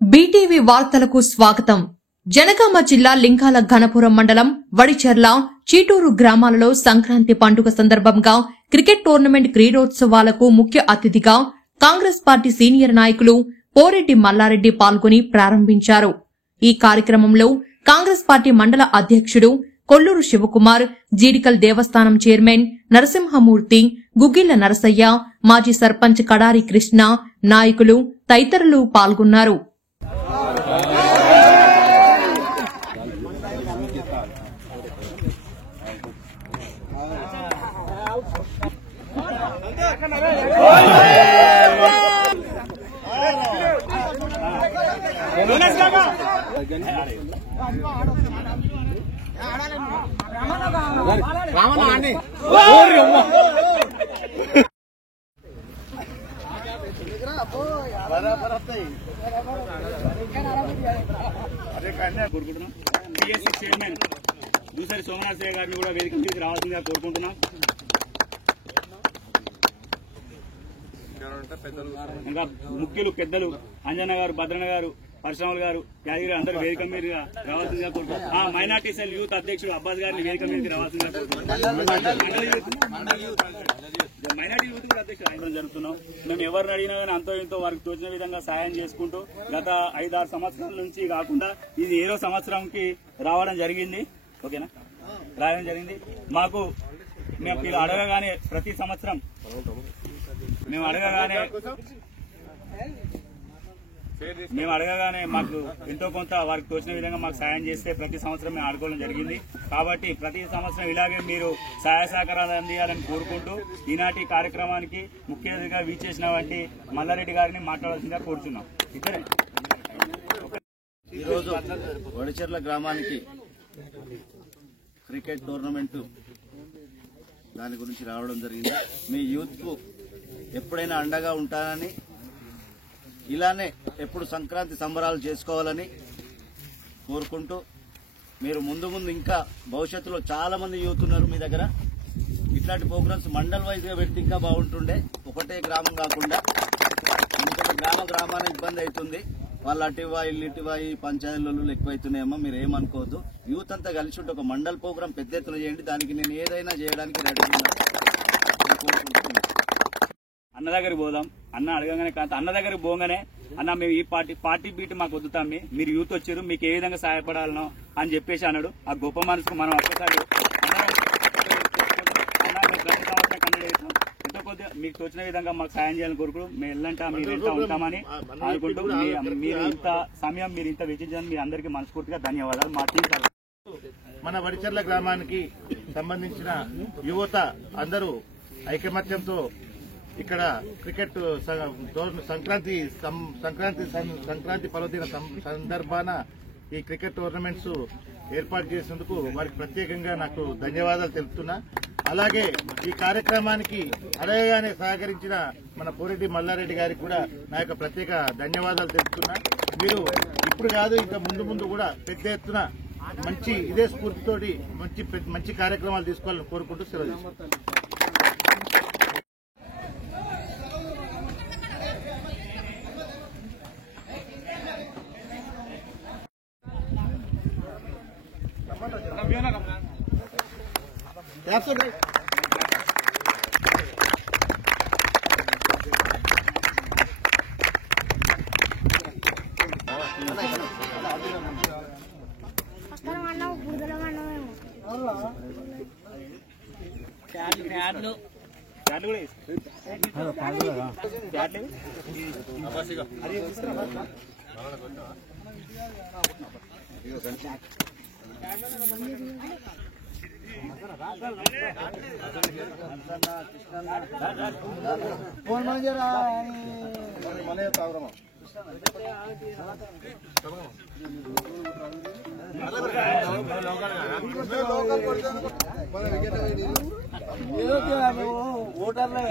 BTV వార్తలకు స్వాగతం. జనగామ జిల్లా లింగాల ఘనపురం మండలం వడిచెర్ల చీటూరు గ్రామాలలో సంక్రాంతి పండుగ సందర్భంగా క్రికెట్ టోర్నమెంట్ క్రీడోత్సవాలకు ముఖ్య అతిథిగా కాంగ్రెస్ పార్టీ సీనియర్ నాయకులు పోరెడ్డి మల్లారెడ్డి పాల్గొని ప్రారంభించారు. ఈ కార్యక్రమంలో కాంగ్రెస్ పార్టీ మండల అధ్యక్షుడు కొల్లూరు శివకుమార్, జీడికల్ దేవస్థానం చైర్మన్ నరసింహమూర్తి, గుగ్గిళ్ల నరసయ్య, మాజీ సర్పంచ్ కడారి కృష్ణ, నాయకులు తదితరులు పాల్గొన్నారు. చైర్మన్ దూసరి సోమనాథ్ సేవ గారిని కూడా వేదిక మీదకి రావాల్సిందిగా కోరుకుంటున్నాం. ఇంకా ముఖ్యులు పెద్దలు అంజన్న గారు, భద్రన్న గారు, పరశురాములు గారు, యాదగిరి అందరూ వేదిక మీదుగా రావాల్సిందిగా కోరుకుంటున్నాం. మైనార్టీ సెల్ యూత్ అధ్యక్షుడు అబ్బాస్ గారిని వేదిక మీదకి రావాల్సిందిగా కోరుకుంటున్నాం. మైనార్టీ యూత్ అధ్యక్షుడు ఆయన జరుపుతున్నాం. మేము ఎవరిని అడిగినా కానీ అంతో ఇంతో వారికి తోచిన విధంగా సాయం చేసుకుంటూ గత 5-6 సంవత్సరాల నుంచి కాకుండా ఇది 7వ సంవత్సరంకి రావడం జరిగింది. ఓకేనా, రావడం జరిగింది. మాకు మేము అడగగానే ప్రతి సంవత్సరం మేము అడగగానే మాకు ఎంతో కొంత వారికి తోచిన విధంగా మాకు సాయం చేస్తే ప్రతి సంవత్సరం మేము ఆడుకోవడం జరిగింది. కాబట్టి ప్రతి సంవత్సరం ఇలాగే మీరు సహాయ సహకారాలు అందియాలని కోరుకుంటూ ఈనాటి కార్యక్రమానికి ముఖ్య అతిథిగా వీచేసిన వంటి మల్లారెడ్డి గారిని మాట్లాడాల్సిందిగా కోరుతున్నాం. ఇద్దరే ఈరోజు వడిచెర్ల గ్రామానికి క్రికెట్ టోర్నమెంట్ దాని గురించి రావడం జరిగింది. మీ యూత్ కు ఎప్పుడైనా అండగా ఉంటానని, ఇలానే ఎప్పుడు సంక్రాంతి సంబరాలు చేసుకోవాలని కోరుకుంటూ, మీరు ముందు ఇంకా భవిష్యత్తులో చాలా మంది యూత్ ఉన్నారు మీ దగ్గర. ఇట్లాంటి ప్రోగ్రామ్స్ మండల్ వైజ్ గా పెడితే ఇంకా బాగుంటుండే. ఒకటే గ్రామం కాకుండా ఎందుకంటే గ్రామానికి ఇబ్బంది అవుతుంది. వాళ్ళు అటువా ఇల్లుటివా ఈ పంచాయతీలు ఎక్కువైతున్నాయేమో, మీరు ఏమనుకోవద్దు. యూత్ అంతా కలిసి ఉంటే ఒక మండల్ ప్రోగ్రామ్ పెద్ద ఎత్తున చేయండి. దానికి నేను ఏదైనా చేయడానికి రెడీ ఉన్నాను. అన్న దగ్గరికి పోదాం. అన్న అడగగానే కాదు, అన్న దగ్గరికి పోగానే అన్న మేము ఈ పార్టీ బీట్ మాకు వద్దుతాం, మీరు యూత్ వచ్చారు, మీకు ఏ విధంగా సహాయపడాలనో అని చెప్పేసి అన్నాడు. ఆ గొప్ప మనసుకు మనం ఒక్కసారి ఎంతో కొద్దిగా మీకు తోచిన విధంగా మాకు సాయం చేయాలని కోరుకు మేము ఎల్లంటా మీరు ఎంత ఉంటామని అనుకుంటూ మీరు ఇంత సమయం మీరు ఇంత వెచ్చించడానికి మీ అందరికీ మనస్ఫూర్తిగా ధన్యవాదాలు. మా టీం మన వడిచెర్ల గ్రామానికి సంబంధించిన యువత అందరూ ఐకమత్యంతో ఇక్కడ క్రికెట్ సంక్రాంతి పర్వదిన సందర్భాన ఈ క్రికెట్ టోర్నమెంట్స్ ఏర్పాటు చేసినందుకు వారికి ప్రత్యేకంగా నాకు ధన్యవాదాలు తెలుపుతున్నా. అలాగే ఈ కార్యక్రమానికి అడగగానే సహకరించిన మన పోరెడ్డి మల్లారెడ్డి గారికి కూడా నా యొక్క ప్రత్యేక ధన్యవాదాలు తెలుపుతున్నా. మీరు ఇప్పుడు కాదు, ఇంకా ముందు కూడా పెద్ద ఎత్తున మంచి ఇదే స్ఫూర్తితోటి మంచి కార్యక్రమాలు తీసుకోవాలని కోరుకుంటూ సెలవు తీసుకుంటాను. ఫోన్ మేనేజరా మనే తావరమా ఓటర్లే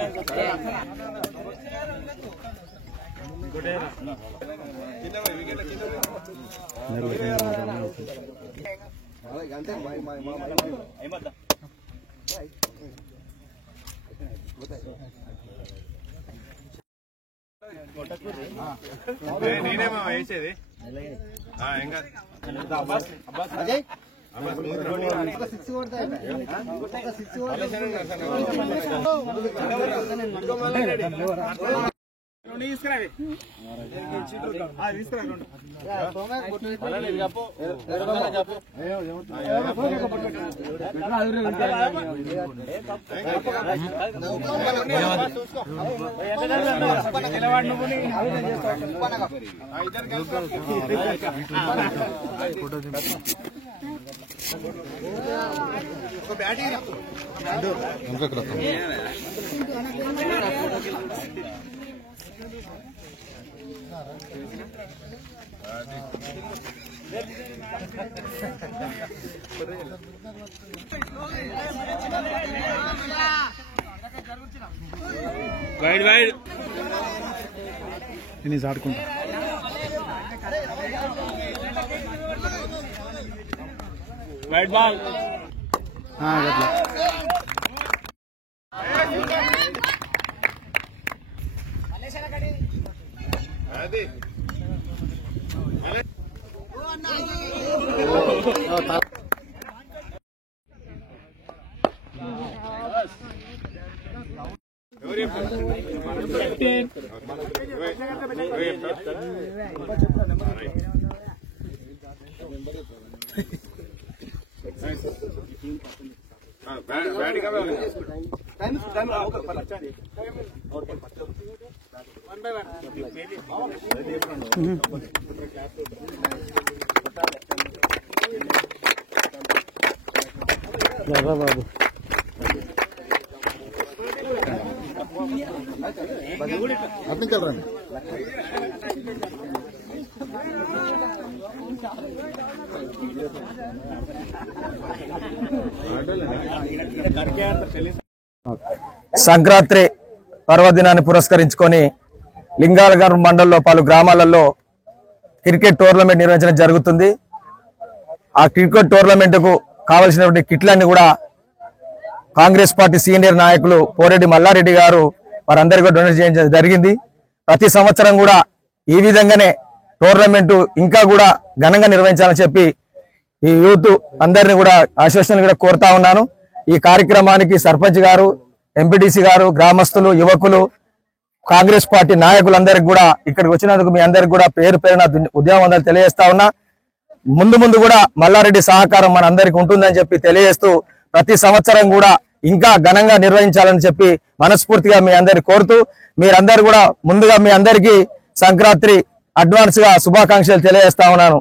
అంటే నేనేమో వేసేది అజయ్ వైడ్ వైడ్ నేను ఆడుకుంటా వైడ్ బాల్ అది బాబు అట్నుంచి రండి సంక్రాంతి పర్వదినాన్ని పురస్కరించుకొని లింగాలగర్ మండలంలో పలు గ్రామాలలో క్రికెట్ టోర్నమెంట్ నిర్వహించడం జరుగుతుంది. ఆ క్రికెట్ టోర్నమెంట్కు కావలసినటువంటి కిట్లన్నీ కూడా కాంగ్రెస్ పార్టీ సీనియర్ నాయకులు పోరెడ్డి మల్లారెడ్డి గారు వారందరికీ డొనేట్ చేయడం జరిగింది. ప్రతి సంవత్సరం కూడా ఈ విధంగానే టోర్నమెంట్ ఇంకా కూడా ఘనంగా నిర్వహించాలని చెప్పి ఈ యూత్ అందరినీ కూడా అసోసియేషన్ కూడా కోరుతా ఉన్నాను. ఈ కార్యక్రమానికి సర్పంచ్ గారు, ఎంపీటీసీ గారు, గ్రామస్తులు, యువకులు, కాంగ్రెస్ పార్టీ నాయకులందరికీ కూడా ఇక్కడికి వచ్చినందుకు మీ అందరికి కూడా పేరు పేరున ఉద్యమం తెలియజేస్తా ఉన్నా. ముందు కూడా మల్లారెడ్డి సహకారం మన అందరికి ఉంటుందని చెప్పి తెలియజేస్తూ ప్రతి సంవత్సరం కూడా ఇంకా ఘనంగా నిర్వహించాలని చెప్పి మనస్ఫూర్తిగా మీ అందరిని కోరుతూ మీరందరూ కూడా ముందుగా మీ అందరికీ సంక్రాంతి అడ్వాన్స్ గా శుభాకాంక్షలు తెలియజేస్తా ఉన్నాను.